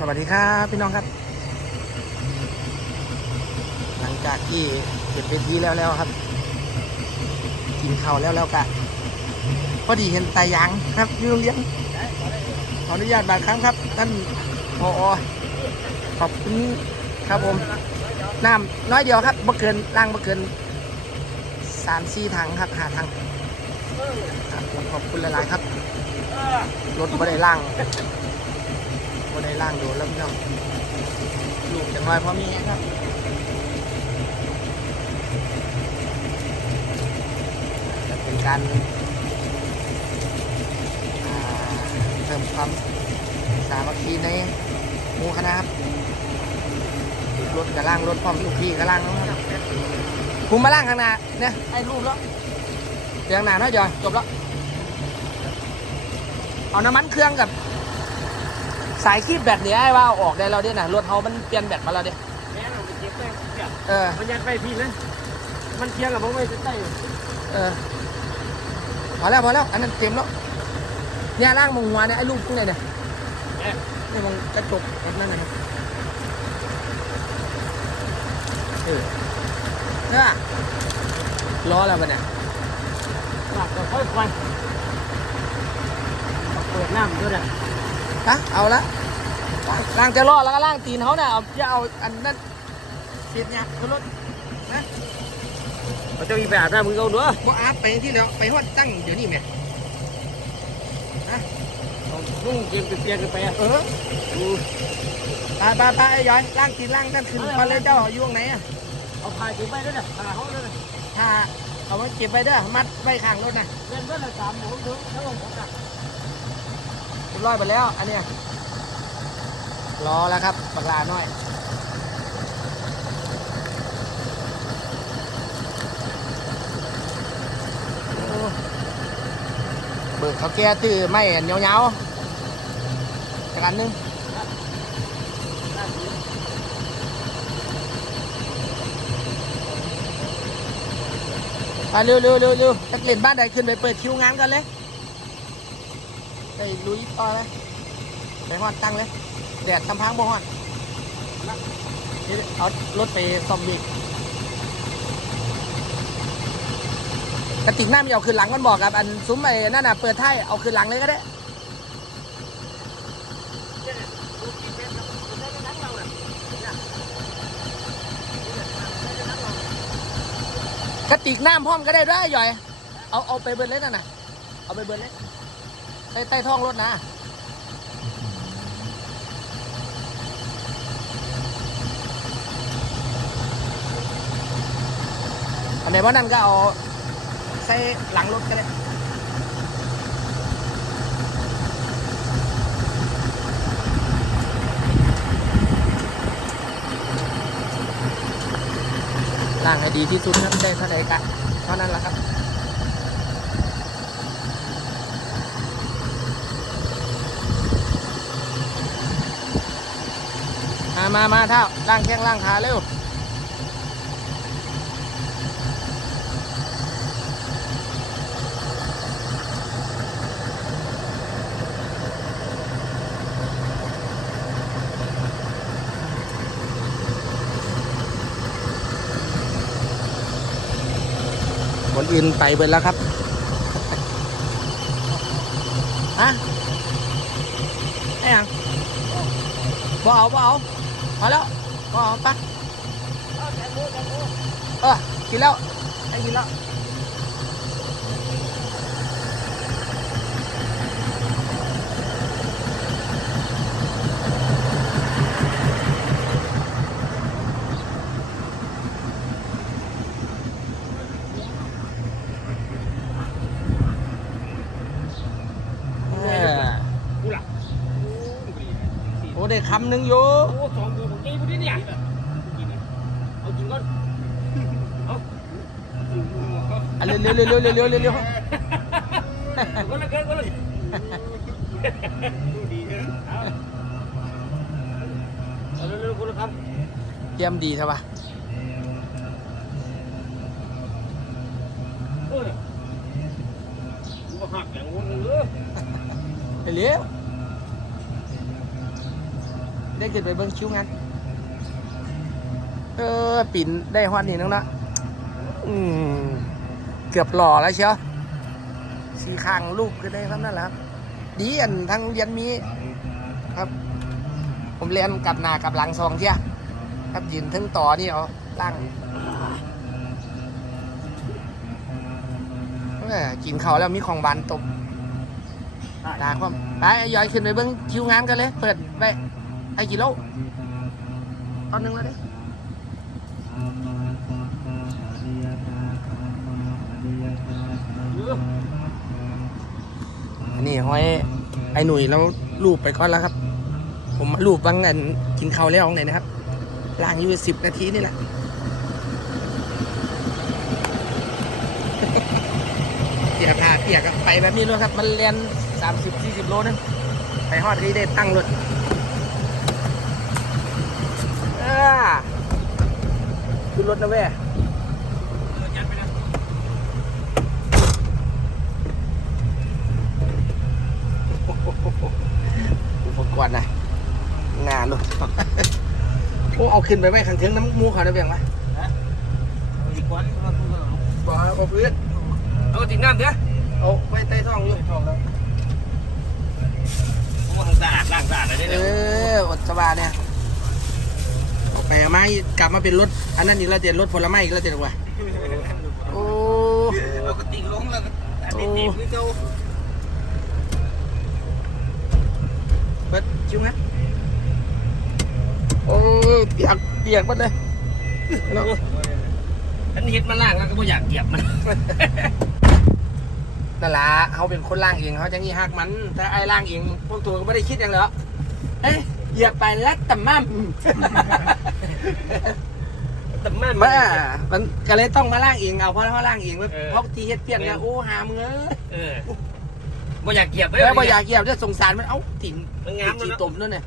สวัสดีครับพี่น้องครับ หลังจากที่เก็บเวทีแล้วแล้วครับ กินข้าวแล้วแล้วกะพอดีเห็นตายางครับยู่โรงเรียนขออนุญาตบาดครั้งครับท่านพอขอบคุณครับผมน้ำน้อยเดียวครับบ่เกินล่างบ่เกินสามสี่ถังครับหาถังขอบคุณหลายๆครับรถบ่ได้ล่าง บ่ได้ล่างโดนแล้วพี่น้องลูกจังน้อยพอมีครับจะเป็นการอ่าเพิ่มความสามัคคีในหมู่คณะครับรถกับล่างรถพร้อมลูกพี่กับล่างนะครับคุมมาล่างข้างหน้าเนี่ยไอ้รูปแล้วเรียงหน้าน้อยเดียวจบแล้วเอาน้ำมันเครื่องกับ สายคีบแบตเนี่ยไอ้ว่าเอาออกได้แล้วเด้นะรถเฮามันเปลี่ยนแบตมาแล้วเด้แม่เราไปเก็บไปเก็บเออมันยัดไปพี่นะมันเทียงกับผมไม่ใต้เออพอแล้วพอแล้วอันนั้นเต็มแล้วเนี่ยล่างมงหัวเนี่ยไอ้ลูกพวกเนี่ยเนี่ยนี่มงกระจกแบบนั่นนะครับเออเนี่ยล้อแล้วปะเนี่ยหลักก็ค่อยควันเปิดน้ำด้วยนะ ฮะเอาละล่างล่างจะล้อแล้วก็ล่างตีนเขาเนี่ยเอาจะเอาอันนั้นเสียดเนี่ยขึ้นรถนะมันจะมีแบบนะมึงเอาด้วยบ่อาบไปที่แล้วไปฮอดตั้งเดี๋ยวนี้แหม่นุ่งเกมเปียกๆกันไปอะเออไปไปไปไอ้ย้อยล่างตีนล่างนั่นขึ้นมาเลยเจ้าอยู่ตรงไหนอะเอาพายเก็บไปด้วยนะพาเขาด้วยนะถ้าเอาไว้เก็บไปเด้อมัดไว้ข้างรถนะเล่นด้วยนะสามหมูถึงทั้งหมดผมอะเรียบร้อยไปแล้ว อันเนี้ยรอแล้วครับบักลาน้อยเบิกเขาแก้ตื้อไม่อันเหนียวๆจากอันนึงไปเร็วเร็วเร็วเกียนบ้านใดขึ้นไปเปิดคิวงานกันเลย ไปลุยต่อเลยไปฮอดตั้งเลย แดดตำพังบ่ฮอดนี่เอารถไปซ่อมอีกกระติกน้ำอย่เอาขึ้นหลังมันบอกกับ อันซุ้มไอ้นั่นน่ะเปิดท้ายเอาขึ้นหลังเลยก็ได้กระติกน้ำพร้อมก็ได้ด้วยหย่อย เอาเอาไปเบิร์นเลยนั่นน่ะ เอาไปเบิร์นเลย ใต้ใต้ท้องรถนะ อันไหนว่านั่นก็เอาใส่หลังรถก็ได้ล่างให้ดีที่สุดครับได้เท่าไหร่กะเท่านั้นแหละครับ มามาเท่าล่างแข้งล่างขาเร็วคนอื่นไปเบิดแล้วครับฮะไอ้ยังบ่เอาบ่เอา พอแล้วบ่เอาปะเออกินแล้วไอ้กินแล้วเออกูหลักโอ้ได้คำหนึ่งอยู่ เนี่ยเอาจริงก่อนเอาอันเร็วเร็วเร็วเร็วเร็วเร็วเร็วก็เลยก็เลยเอาเร็วๆคุณครับเยี่ยมดีใช่ปะเออกูหักอย่างงงเลยเร็วได้เกิดไปเบิ้งคิ้วงาน เออปิ่นได้ฮอดนี่นึงนะอืมเกือบหล่อแล้วเชียวสีข้างลูกก็ได้ครับนั่นแหละครับ ดีอันทั้งเรียนมีครับ ผมเรียนกับหน้ากับหลังสองเที่ยครับยืนทั้งต่อนี่เอาตั้งกินเขาแล้วมีของบานตบตาความไปย้อยขึ้นไปเบิ้งคิวงานกันเลย เปิดไปไอ้กี่โลตอนหนึงแล้วด้ อันนี้ห้อยไอ้หนุ่ยแล้วรูปไปก่อนแล้วครับ ผมรูปบางอันกินข้าวแล้วของไหนนะครับล่างอยู่สิบนาทีนี่แหละเปียกผ้าเปียกก็ไปแบบนี้เลยครับ มันเรียนสามสิบสี่สิบโลนึงไปฮอดที่ได้ตั้งรถขึ้นรถนะเว้ย ยัดไปนะ อุปกรณ์นะงานรถ โอ้เอา ขึ้นไปไว้ข้างเทิงน้ำมูเขาได้เบียงไหมเอาอีกวันครับบอกเอาพื้นเอาติดน้ำเถอะเอาไว้ใต้ท้องอยู่โอ้สะอาดล้างสะอาดอะไรได้เอเลยออดสบายเนี่ยเอาไปเอาไม้กลับมาเป็นรถอันนั้นอีกแล้วเจ็ดรถผลไม้อีกแล้วเจ็ดกว่าโอ้เราก็ติดลงแล้วก็อันนี้ติดคือเจ้าเปิดชิวงั้นโอ้ยเปียกเปียกหมดเลยเนาะอันนี้เห็ดมาล่างแล้วก็ไม่อยากเก็บมันนั่นล่ะเขาเป็นคนล่างเองเขาจะงี้หักมันแต่ไอ้ล่างเองพวกตัวก็ไม่ได้คิดอย่างเหรอเอ้ยเหยียบไปแล้วแต่มั่มแต่แม่มามันก็เลยต้องมาล่างเองเอาเพราะเขาล่างเองเว้ยเออเพราะทีเฮ็ดเปียกเนี่ยโอ้หามเงยเออไม่อยากเก็บแล้วบ่อยากเหยียบจะสงสารมันเอ้าถิ่นมันงามจีแล้วตมนั่นเนี่ย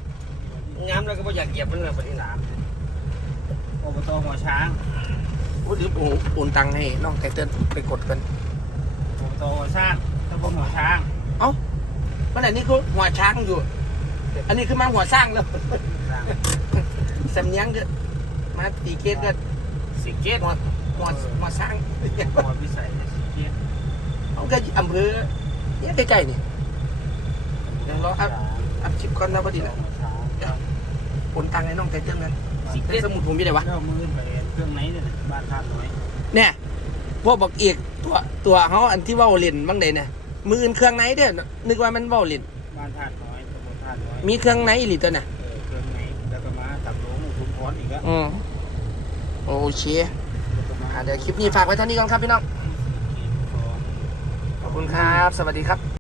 งามแล้วก็ไม่อยากเก็บมันเลยปฏิหาร อบตหัวช้างโอ้เดี๋ยวโอ้โอนตังค์ให้น้องไตเติ้ลไปกดกันอบตหัวช้างตำบลหัวช้างเมื่อไหร่นี่คือหัวช้างอยู่ อันนี้คือมาหัวสร้างแล้วสำเนียงก็มาตีเกตก็สิเกตหัวหัวหัวสร้างหัวพิสัยสิเกตเขาก็อำเภอเนี่ยใกล้ๆนี่ยังรออัพอัพชิปคอนนะพอดีนะโอนตังค์ให้น้องไตเติ้ลกัน สิเกแต่ตสมุดผมยี่ไหนวะ เจ้ามือไปเครื่องไหนเนี่ยบ้านท่าน้อยเนี่ยพวกบอกเอกตัวตัวเขาอันที่เว่าเล่นบ้างใดเนี่ยมืออื่นเครื่องไหนเด้อนึกว่ามันเว่าเล่นบ้านท่าน้อยตำบลท่าน้อยมีเครื่องไหนอีหรือตัวน่ะเออเครื่องไหนแล้วก็มาตับหลวงชุมพรอีกแล้วอืมโอเคแล้วก็มาอะเดี๋ยวคลิปนี้ฝากไว้เท่านี้ก่อนครับพี่น้องขอบคุณครับ สวัสดีครับ